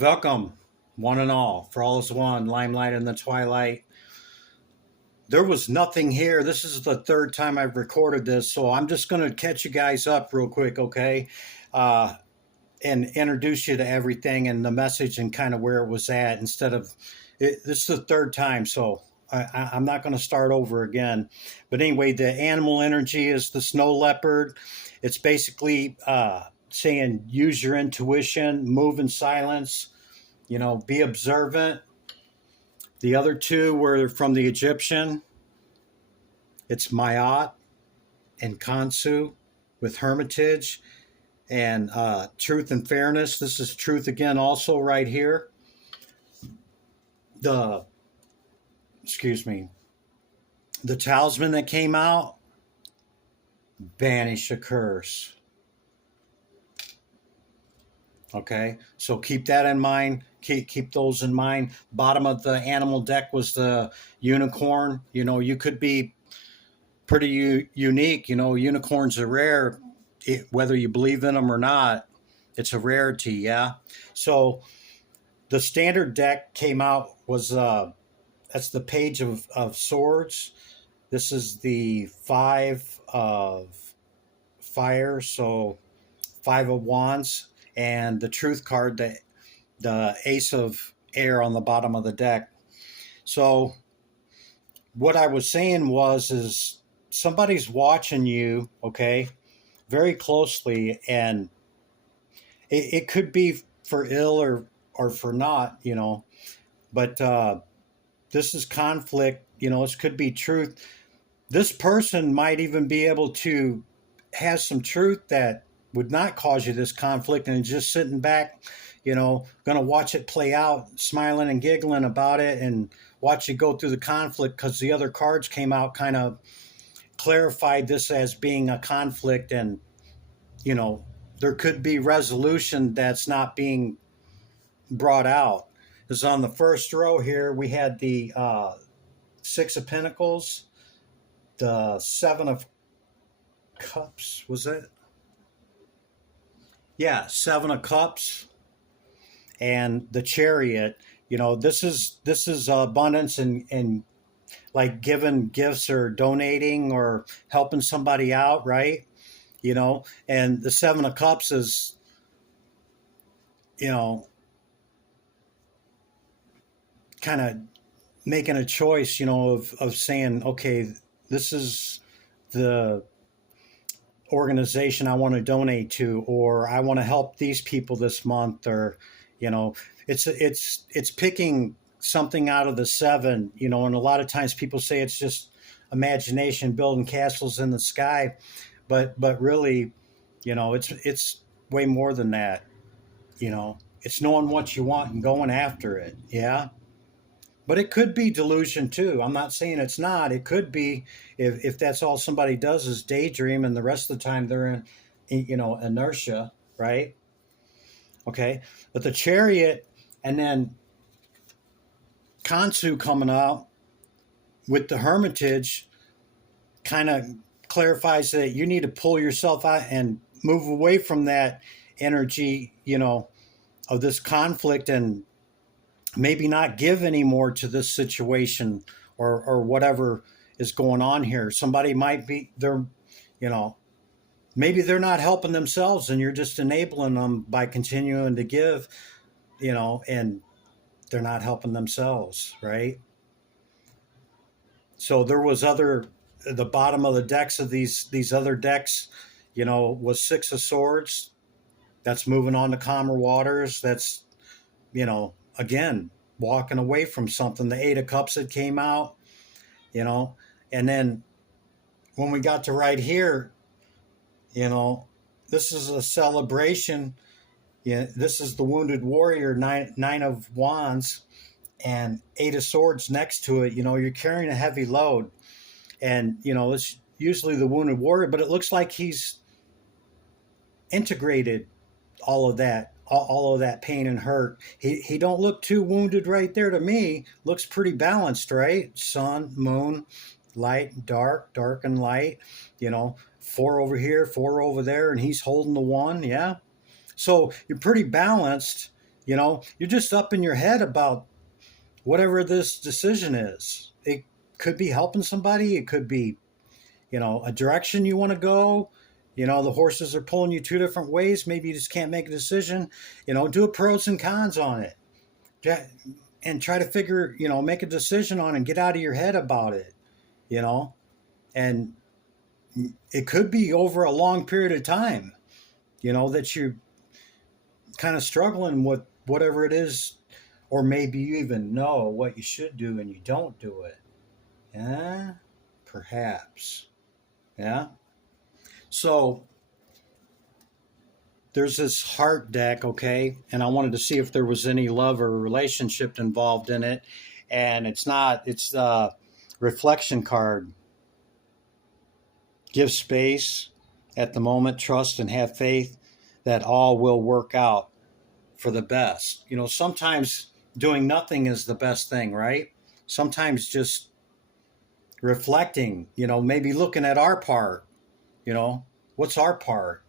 Welcome, one and all, for all is one, limelight in the twilight. There was nothing here. This is the third time I've recorded this, so I'm just going to catch you guys up real quick, okay? Uh, and introduce you to everything and the message and kind of where it was at instead of this is the third time, so I'm not going to start over again. But anyway, the animal energy is the snow leopard. It's basically saying use your intuition, move in silence, be observant. The other two were from the Egyptian. It's Mayat and Kansu with Hermitage and Truth and Fairness. This is Truth again also right here. The talisman that came out, Banish a Curse. Okay, so keep that in mind. Keep those in mind. Bottom of the animal deck was the unicorn. You could be pretty unique. Unicorns are rare, whether you believe in them or not. It's a rarity, yeah. So the standard deck came out was that's the Page of Swords. This is the Five of Fire, so Five of Wands, and the Truth card, the Ace of Air on the bottom of the deck. So what I was saying is somebody's watching you, okay, very closely, and it could be for ill or for not, but this is conflict, it could be truth. This person might even be able to have some truth that would not cause you this conflict, and just sitting back, going to watch it play out, smiling and giggling about it, and watch you go through the conflict, because the other cards came out kind of clarified this as being a conflict, and there could be resolution that's not being brought out. Because on the first row here we had the Six of Pentacles, the Seven of Cups, was it? Yeah, Seven of Cups, and the Chariot. This is abundance and like giving gifts or donating or helping somebody out, right? And the Seven of Cups is, kind of making a choice, of saying, okay, this is the organization I want to donate to, or I want to help these people this month, or, it's picking something out of the seven, and a lot of times people say it's just imagination, building castles in the sky, but really, it's way more than that. It's knowing what you want and going after it. Yeah. But it could be delusion too. I'm not saying it's not. It could be if that's all somebody does is daydream, and the rest of the time they're in, inertia, right? Okay. But the Chariot, and then Kansu coming out with the Hermitage, kind of clarifies that you need to pull yourself out and move away from that energy, of this conflict, and maybe not give any more to this situation, or whatever is going on here. Somebody might be they're, maybe they're not helping themselves, and you're just enabling them by continuing to give, and they're not helping themselves, right? So there was the bottom of the decks of these other decks, was Six of Swords. That's moving on to calmer waters. That's, again, walking away from something. The Eight of Cups that came out, and then when we got to right here, this is a celebration. This is the Wounded Warrior, nine of Wands, and Eight of Swords next to it. You're carrying a heavy load, and it's usually the Wounded Warrior, but it looks like he's integrated all of that pain and hurt. He don't look too wounded right there to me. Looks pretty balanced, right? Sun, moon, light, dark and light, 4 over here, 4 over there, and he's holding the 1. Yeah. So you're pretty balanced, You know, you're just up in your head about whatever this decision is. It could be helping somebody. It could be, you know, a direction you want to go. You know, the horses are pulling you two different ways. Maybe you just can't make a decision. You know, do a pros and cons on it. And try to figure, you know, make a decision on it and get out of your head about it, you know. And it could be over a long period of time, you know, that you're kind of struggling with whatever it is, or maybe you even know what you should do and you don't do it. Yeah, perhaps. Yeah. So there's this heart deck, okay, and I wanted to see if there was any love or relationship involved in it, and it's not. It's the reflection card. Give space at the moment, trust and have faith that all will work out for the best. You know, sometimes doing nothing is the best thing, right? Sometimes just reflecting, you know, maybe looking at our part, you know, what's our part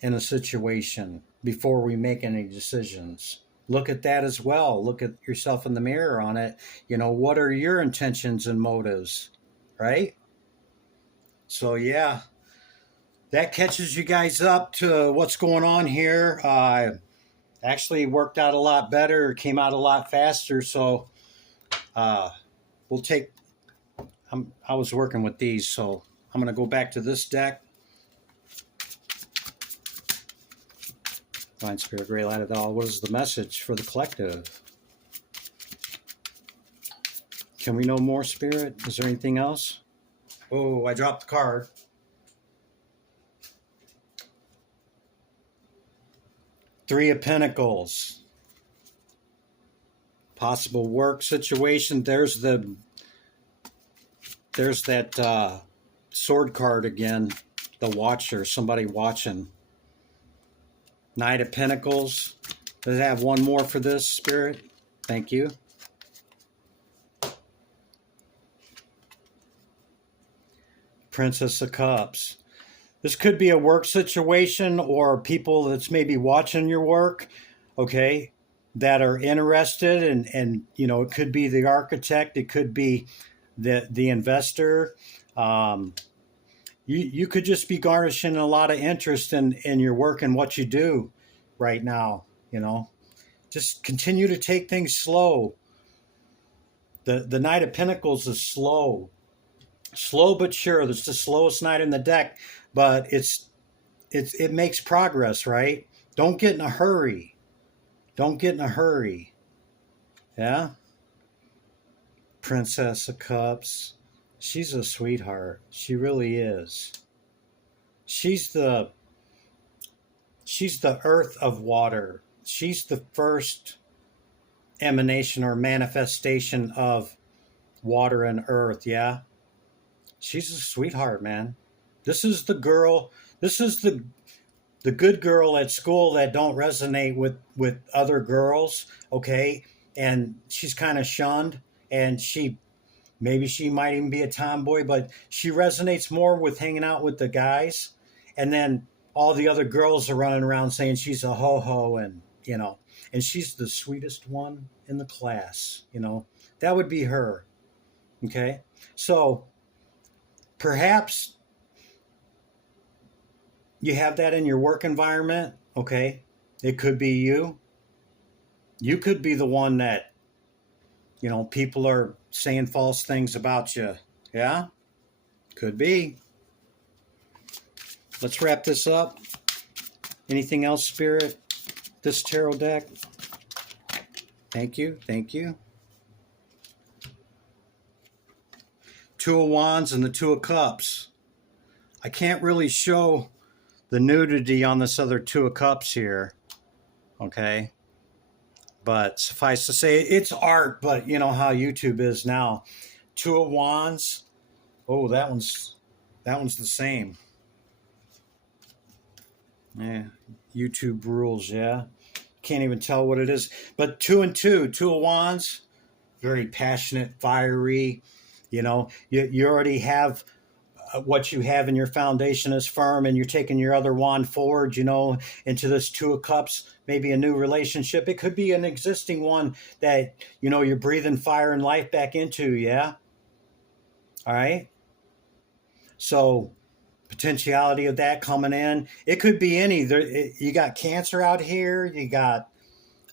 in a situation before we make any decisions. Look at that as well. Look at yourself in the mirror on it. You know, what are your intentions and motives, right? So, yeah, that catches you guys up to what's going on here. Actually worked out a lot better, came out a lot faster. So, we'll take, I was working with these, so I'm going to go back to this deck. Divine Spirit, Great Light of All. What is the message for the collective? Can we know more, Spirit? Is there anything else? Oh, I dropped the card. Three of Pentacles. Possible work situation. There's that sword card again. The Watcher. Somebody watching. Knight of Pentacles. Does it have one more for this, Spirit? Thank you. Princess of Cups. This could be a work situation or people that's maybe watching your work, okay, that are interested, and you know, it could be the architect, it could be the investor. You could just be garnishing a lot of interest in your work and what you do right now, you know. Just continue to take things slow. The Knight of Pentacles is slow. Slow but sure. It's the slowest knight in the deck, but it makes progress, right? Don't get in a hurry. Don't get in a hurry. Yeah? Princess of Cups. She's a sweetheart. She really is. She's the earth of water. She's the first emanation or manifestation of water and earth, yeah? She's a sweetheart, man. This is the girl, this is the good girl at school that don't resonate with other girls, okay? And she's kind of shunned, and maybe she might even be a tomboy, but she resonates more with hanging out with the guys. And then all the other girls are running around saying she's a ho-ho, and, you know, and she's the sweetest one in the class, you know. That would be her, okay? So perhaps you have that in your work environment, okay? It could be you. You could be the one that, you know, people are saying false things about you. Yeah? Could be. Let's wrap this up. Anything else, Spirit? This tarot deck? Thank you. Thank you. Two of Wands and the Two of Cups. I can't really show the nudity on this other Two of Cups here. Okay? But suffice to say, it's art, but you know how YouTube is now. Two of Wands. Oh, that one's the same. Yeah, YouTube rules, yeah. Can't even tell what it is. But two and two of Wands, very passionate, fiery. You know, you already have what you have in your foundation is firm, and you're taking your other wand forward, into this Two of Cups, maybe a new relationship. It could be an existing one that, you're breathing fire and life back into. Yeah. All right. So, potentiality of that coming in. It could be any. You got Cancer out here. You got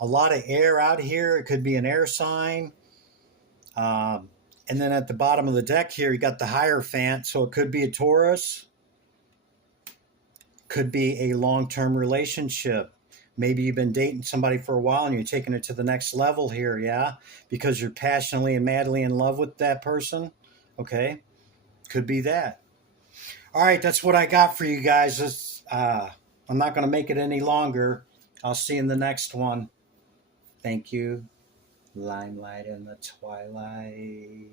a lot of air out here. It could be an air sign. And then at the bottom of the deck here, you got the Hierophant. So it could be a Taurus, could be a long-term relationship. Maybe you've been dating somebody for a while and you're taking it to the next level here, yeah? Because you're passionately and madly in love with that person. Okay, could be that. All right, that's what I got for you guys. I'm not going to make it any longer. I'll see you in the next one. Thank you. Limelight in the twilight.